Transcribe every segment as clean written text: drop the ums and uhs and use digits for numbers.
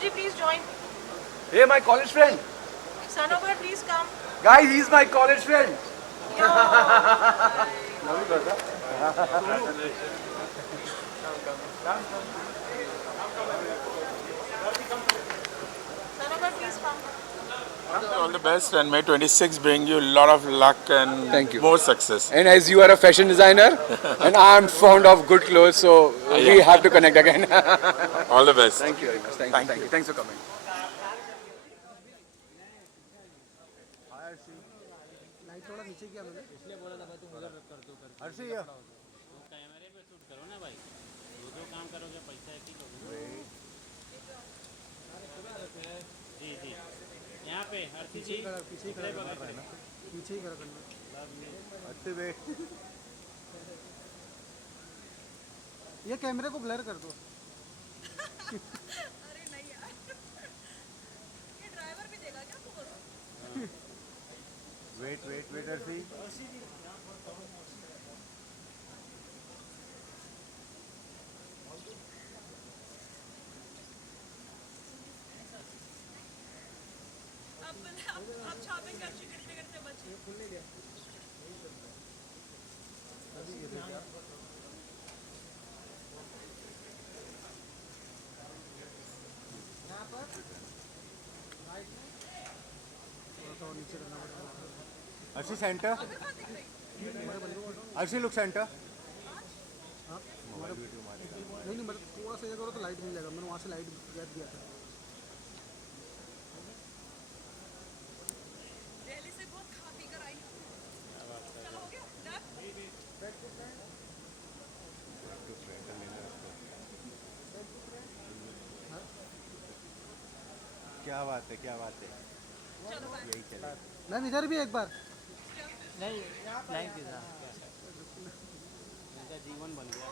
Sanojji, please join. Hey, my college friend. Sanobar, please come. Guys, he's my college friend. Yo. Sanobar, please come. All the best, and May 26 bring you a lot of luck and Thank you. more success. And as you are a fashion designer, and I'm fond of good clothes, so we have to connect again. All the best. Thank you very much. Thank you. Thanks for coming. जी जी यहाँ पे हर्षी जी पीछे ही करा करना ये कैमरे को blur कर दो अरे नहीं यार, ये ड्राइवर भी देगा क्या पोज? वेट अर्शी अब छापेंगे अच्छी गिरते गिरते बच्चे। Arshi centre Arshi look centre नहीं मतलब थोड़ा सा ये करो तो लाइट मिल जाएगा मैंने वहाँ से लाइट गैप दिया था दिल्ली से बहुत खा पी कर आई। चलो हो गया डन। क्या बात है चलो बाय। यही चले मैम इधर भी एक बार नहीं लाइन के साथ जीवन बन गया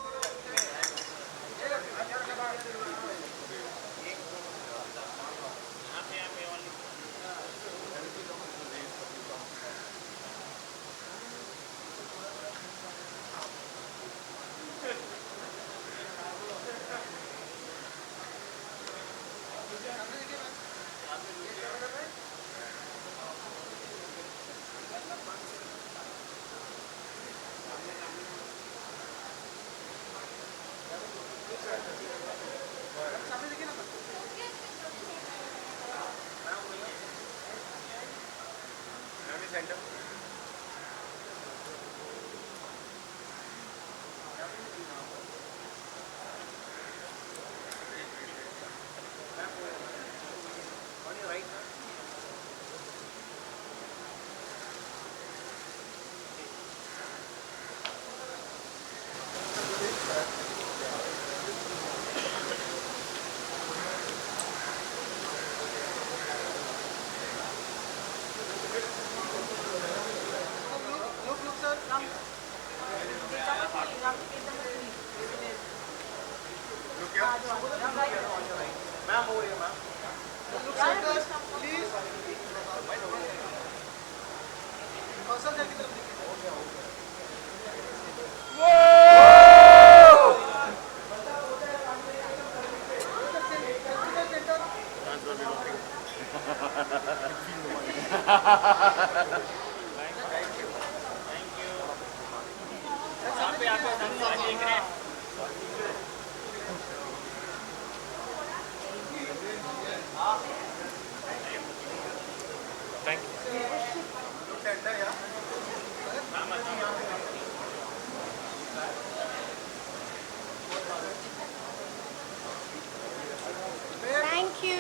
Thank you.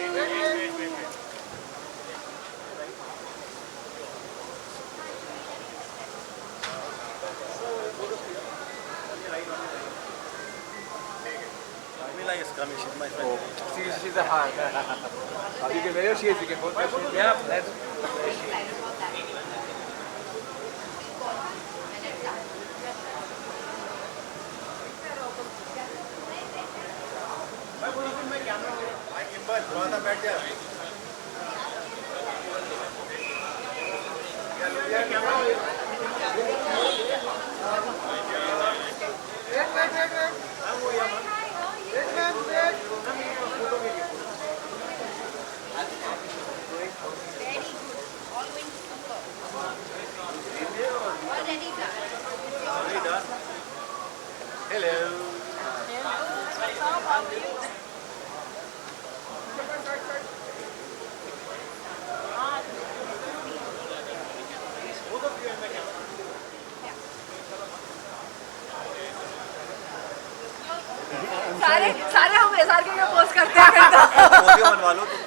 She's a hard. You can wear your shades, you can both wear shades. Yeah, that's. सारे सारे हम SRK के पोस्ट करते हैं फिर तो। पोडियम बनवा लो तुम।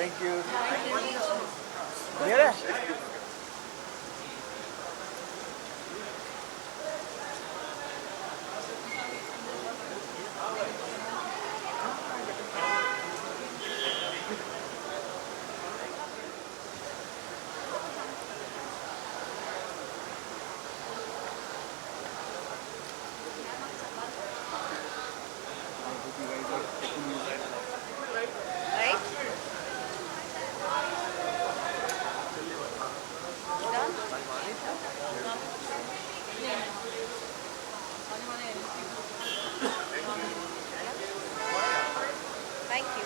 Thank you. Right? Thank you.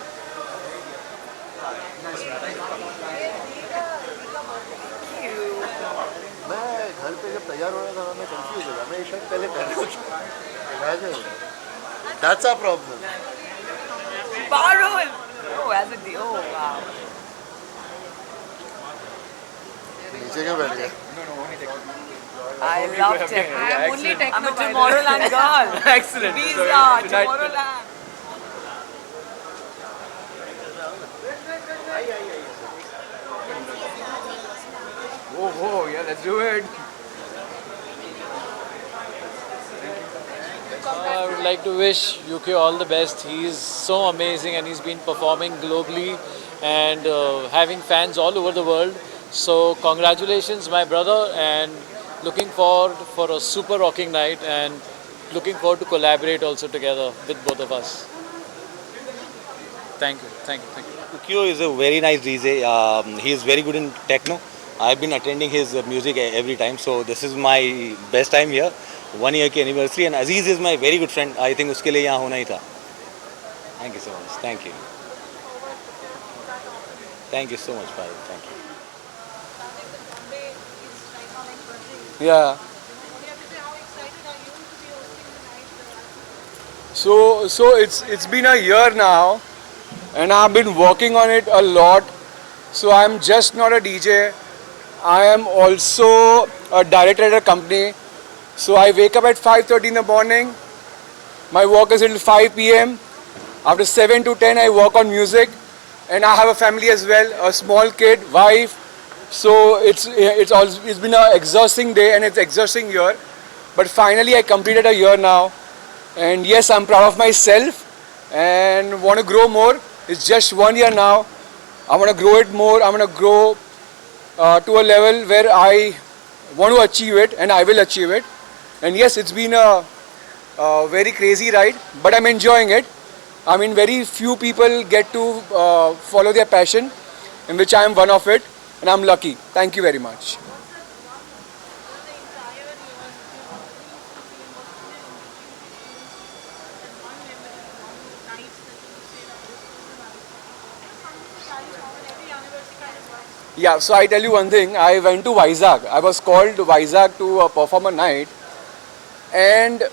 मैं घर पे जब तैयार हो रहा था मैं कंफ्यूज हो गया मैं ये शर्ट पहले पहना imagine that's our problem Barul! Oh, as a deal. Oh, wow. नीचे क्यों बैठ गए I love techno. I am only techno. I'm a Tomorrowland girl. Excellent. Visa, So, tonight- Tomorrowland. Oh, yeah, let's do it. I would like to wish UK all the best. He is so amazing and he's been performing globally and having fans all over the world. So congratulations, my brother, and looking forward for a super rocking night and looking forward to collaborate also together with both of us. Thank you, thank you, thank you. Ukyo is a very nice DJ. He is very good in techno. I've been attending his music every time, so this is my best time here. 1 year की anniversary, and Aziz is my very good friend. I think उसके लिए यहाँ होना ही था. Thank you so much. Thank you. Thank you so much, Parul. Thank you. Yeah. So it's been a year now, and I've been working on it a lot. So I'm just not a DJ. I am also a director at a company. So I wake up at 5:30 in the morning. My work is until 5 p.m. After 7 to 10, I work on music, and I have a family as well, a small kid, wife. So it's been an exhausting day, and it's exhausting year. But finally, I completed a year now, and yes, I'm proud of myself, and want to grow more. It's just 1 year now. I want to grow it more. I want to grow to a level where I want to achieve it, and I will achieve it. And yes, it's been a very crazy ride, but I'm enjoying it. I mean, very few people get to follow their passion, in which I am one of it, and I'm lucky. Thank you very much. Yeah, so I tell you one thing. I went to Vizag. I was called to Vizag to perform a night, and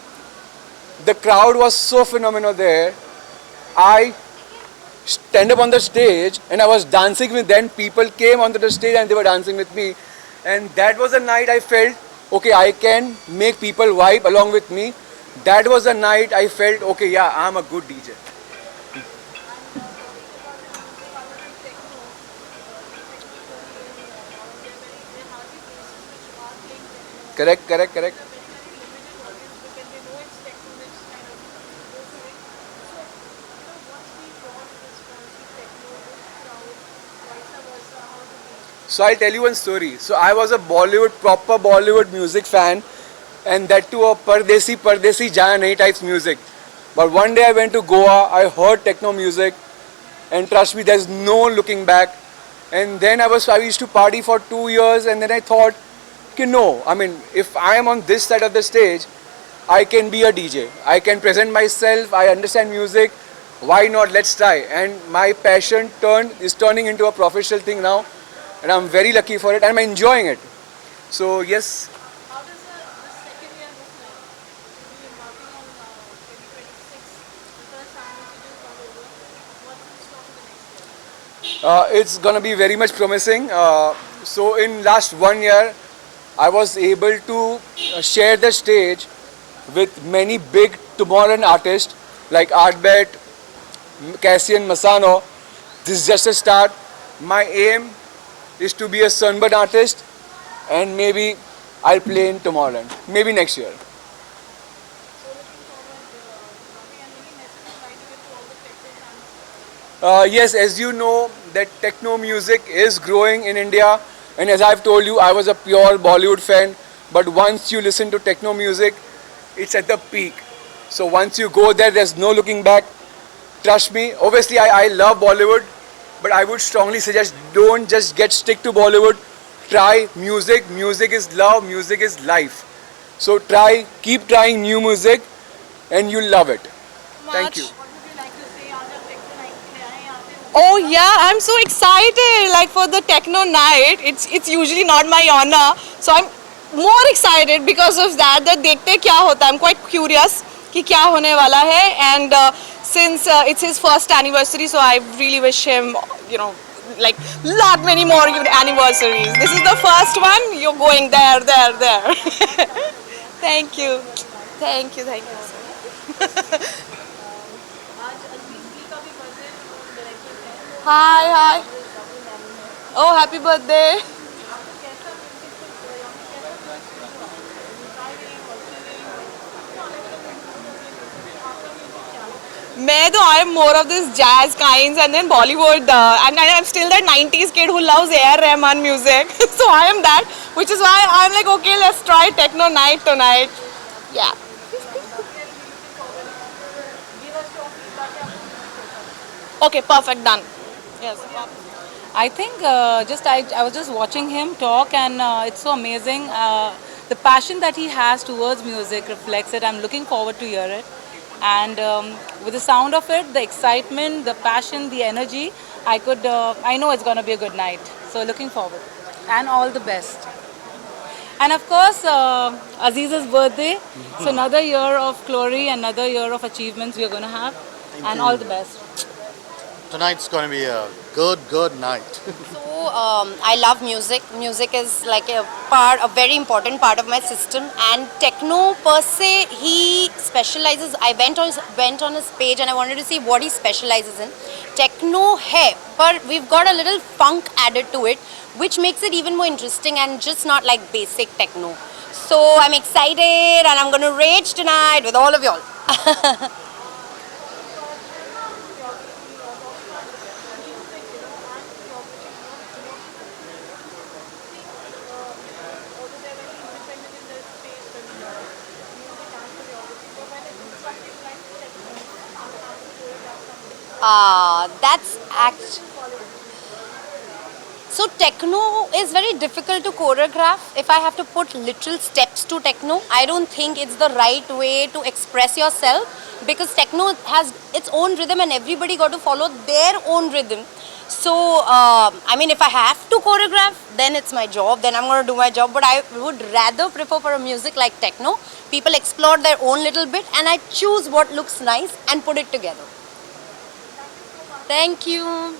the crowd was so phenomenal there. I stand up on the stage and I was dancing with them. People came onto the stage and they were dancing with me, and that was a night I felt, okay, I can make people vibe along with me. That was the night I felt, okay, yeah, I'm a good DJ. Correct. So I'll tell you one story. So I was a proper Bollywood music fan, and that too a Pardesi Jaya Nahi types music. But one day I went to Goa, I heard techno music, and trust me, there's no looking back. And then I used to party for 2 years, and then I thought, okay, no, I mean, if I am on this side of the stage, I can be a DJ. I can present myself, I understand music, why not? Let's try. And my passion is turning into a professional thing now, and I'm very lucky for it, and I'm enjoying it. So yes, How does the second year look like? You'll be embarking on 2026. The first time that you do come over. What's in store for the next year? it's gonna be very much promising. So in last 1 year, I was able to share the stage with many big Tomorrowland artists like Artbet, Cassian Masano. This is just a start. My aim is to be a Sunburn artist, and maybe I'll play in Tomorrowland. Maybe next year. So looking forward, Ravi, and any message you'd like to give to all the techno fans? Yes, as you know, that techno music is growing in India, and as I've told you, I was a pure Bollywood fan. But once you listen to techno music, it's at the peak. So once you go there, there's no looking back. Trust me. Obviously, I love Bollywood, but I would strongly suggest don't just stick to Bollywood. Try music. Music is love. Music is life. So keep trying new music, and you'll love it. Thank you. What would you like to say on the techno night? Oh yeah, I'm so excited. Like for the techno night, it's usually not my honor, so I'm more excited because of that. That देखते क्या होता है. I'm quite curious कि क्या होने वाला है. And since it's his first anniversary, so I really wish him, like lot many more anniversaries. This is the first one. You're going there. Thank you. आज अजीज जी का भी बर्थडे डायरेक्टर है. Hi. Oh, happy birthday. I am more of this jazz kinds and then Bollywood, and I'm still that 90s kid who loves A.R. Rahman music. So I am that, which is why I'm like, okay, let's try techno night tonight. Yeah. Okay, perfect, done. Yes. I think I was just watching him talk, and it's so amazing. The passion that he has towards music reflects it. I'm looking forward to hear it. And with the sound of it, the excitement, the passion, the energy, I know it's going to be a good night. So looking forward. And all the best. And of course, Aziz's birthday. So another year of glory, another year of achievements we are going to have. And all the best. Tonight's going to be a good night. So I love music. Music is like a very important part of my system. And techno per se, he specializes. I went on his page and I wanted to see what he specializes in. Techno hai, but we've got a little funk added to it, which makes it even more interesting and just not like basic techno. So I'm excited and I'm going to rage tonight with all of y'all. That's actually... So techno is very difficult to choreograph. If I have to put literal steps to techno, I don't think it's the right way to express yourself, because techno has its own rhythm and everybody got to follow their own rhythm. So, I mean, if I have to choreograph, then it's my job, then I'm going to do my job. But I would rather prefer for a music like techno. People explore their own little bit and I choose what looks nice and put it together. Thank you. I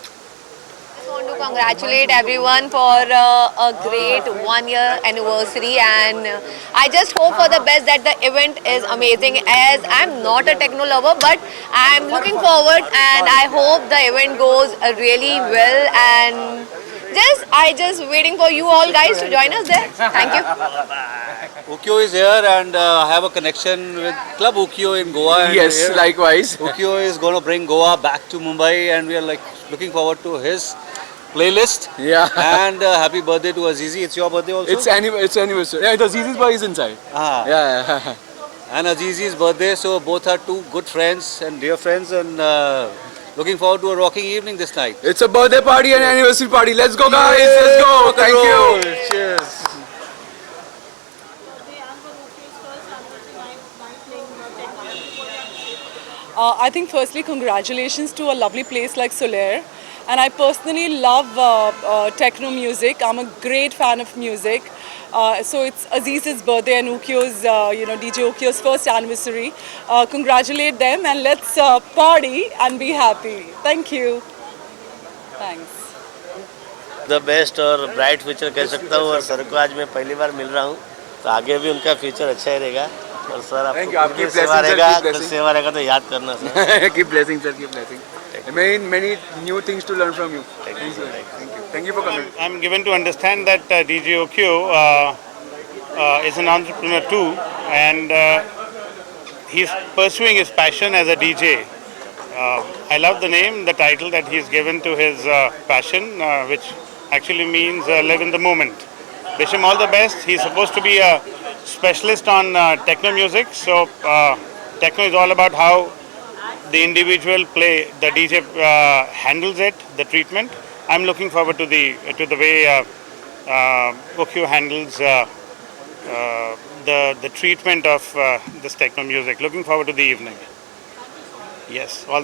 just want to congratulate everyone for a great 1 year anniversary, and I just hope for the best that the event is amazing, as I'm not a techno lover, but I'm looking forward and I hope the event goes really well, and I just waiting for you all guys to join us there. Thank you. Ukyo is here, and I have a connection with Club Ukyo in Goa. And Yes, likewise. Ukyo is going to bring Goa back to Mumbai, and we are looking forward to his playlist. Yeah. And happy birthday to Azizi. It's your birthday also? It's anniversary. Yeah, the Azizi's boy is inside. Ah. Yeah. And Azizi's birthday, so both are two good friends and dear friends, and looking forward to a rocking evening this night. It's a birthday party and anniversary party. Let's go, guys. Let's go. Thank you. Cheers. I think firstly, congratulations to a lovely place like Solaire. And I personally love techno music. I'm a great fan of music. So it's Aziz's birthday and Ukyo's, DJ Ukyo's first anniversary. Congratulate them and let's party and be happy. Thank you. Thanks. The best और bright future कह सकता हूँ और sir को आज मैं पहली बार मिल रहा हूँ तो आगे भी उनका फ्यूचर अच्छा ही रहेगा और सर आपकी सेवा रहेगा सेवा रहेगा तो याद करना sir keep blessing, sir. Keep blessing. Many new things to learn from you. Thank you. Thank you for coming. I'm given to understand that DJ Ukyo is an entrepreneur too, and he's pursuing his passion as a DJ. I love the name, the title that he's given to his passion, which actually means live in the moment. Wish him all the best. He's supposed to be a specialist on techno music, so techno is all about how the individual play, the DJ handles it, the treatment. I'm looking forward to the way Ukyo handles the treatment of this techno music. Looking forward to the evening. Yes. All